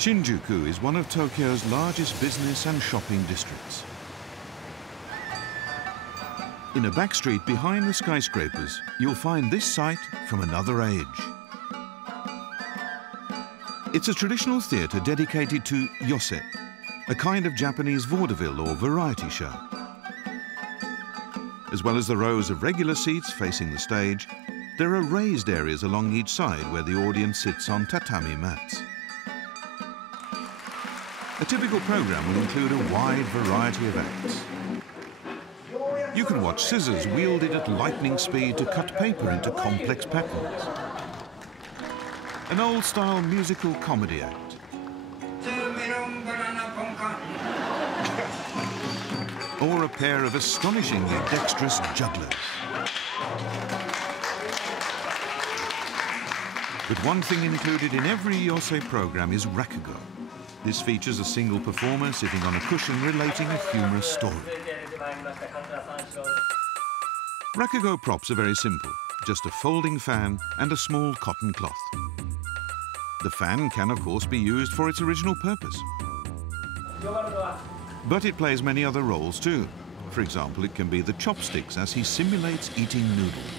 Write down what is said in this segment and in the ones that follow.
Shinjuku is one of Tokyo's largest business and shopping districts. In a back street behind the skyscrapers, you'll find this site from another age. It's a traditional theatre dedicated to yose, a kind of Japanese vaudeville or variety show. As well as the rows of regular seats facing the stage, there are raised areas along each side where the audience sits on tatami mats. A typical program will include a wide variety of acts. You can watch scissors wielded at lightning speed to cut paper into complex patterns. An old-style musical comedy act. Or a pair of astonishingly dexterous jugglers. But one thing included in every yosei program is rakugo. This features a single performer sitting on a cushion relating a humorous story. Rakugo props are very simple, just a folding fan and a small cotton cloth. The fan can, of course, be used for its original purpose. But it plays many other roles too. For example, it can be the chopsticks as he simulates eating noodles.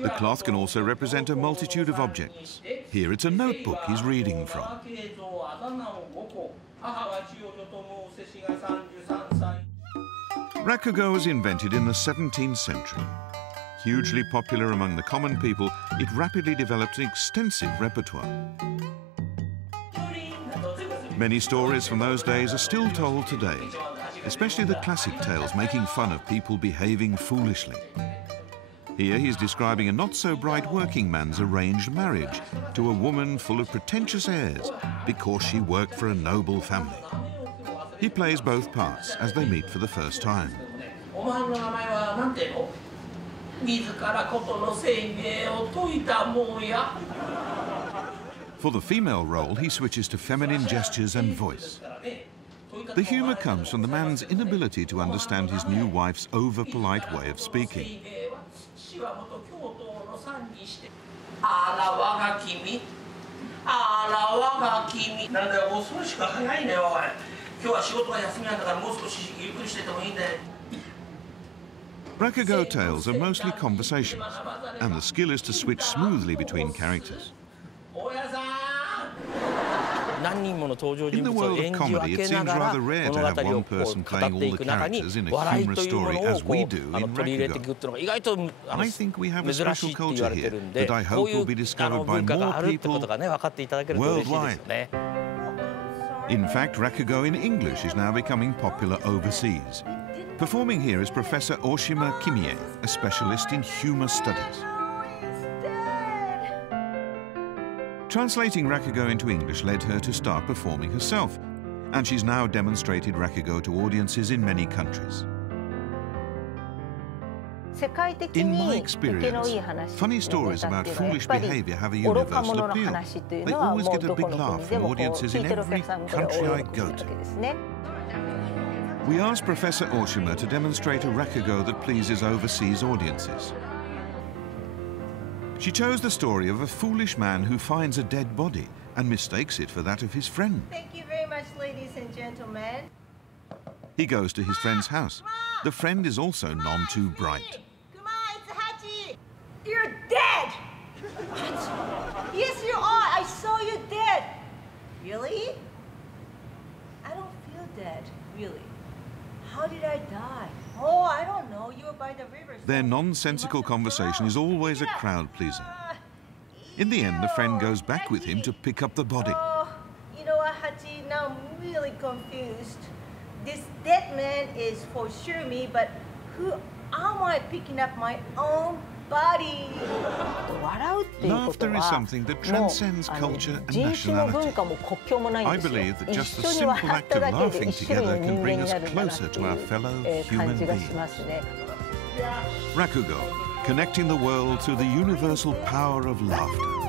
The cloth can also represent a multitude of objects. Here it's a notebook he's reading from. Rakugo was invented in the 17th century. Hugely popular among the common people, it rapidly developed an extensive repertoire. Many stories from those days are still told today, especially the classic tales making fun of people behaving foolishly. Here he's describing a not-so-bright working man's arranged marriage to a woman full of pretentious airs because she worked for a noble family. He plays both parts as they meet for the first time. For the female role, he switches to feminine gestures and voice. The humour comes from the man's inability to understand his new wife's over-polite way of speaking. Rakugo tales are mostly conversations, and the skill is to switch smoothly between characters. In the world of comedy, it seems rather rare to have one person playing all the characters in a humorous story as we do in Rakugo. I think we have a special culture here that I hope will be discovered by more people worldwide. In fact, Rakugo in English is now becoming popular overseas. Performing here is Professor Oshima Kimie, a specialist in humour studies. Translating Rakugo into English led her to start performing herself, and she's now demonstrated Rakugo to audiences in many countries. In my experience, funny stories about foolish behaviour have a universal appeal. They always get a big laugh from audiences in every country I go to. We asked Professor Oshima to demonstrate a rakugo that pleases overseas audiences. She chose the story of a foolish man who finds a dead body and mistakes it for that of his friend. Thank you very much, ladies and gentlemen. He goes to his friend's house. The friend is also none too bright. Come on, it's Hachi. You're dead! What? Yes, you are. I saw you dead. Really? I don't feel dead, really. How did I die? Oh, I don't know. You were by the river. Their nonsensical conversation is always a crowd pleaser. In the end, the friend goes back with him to pick up the body. Oh, you know what, Hachi? Now I'm really confused. This dead man is for sure me, but who am I picking up my own body? Laughter is something that transcends culture and nationality. I believe that just the simple act of laughing together can bring us closer to our fellow human beings. Rakugo, connecting the world through the universal power of laughter.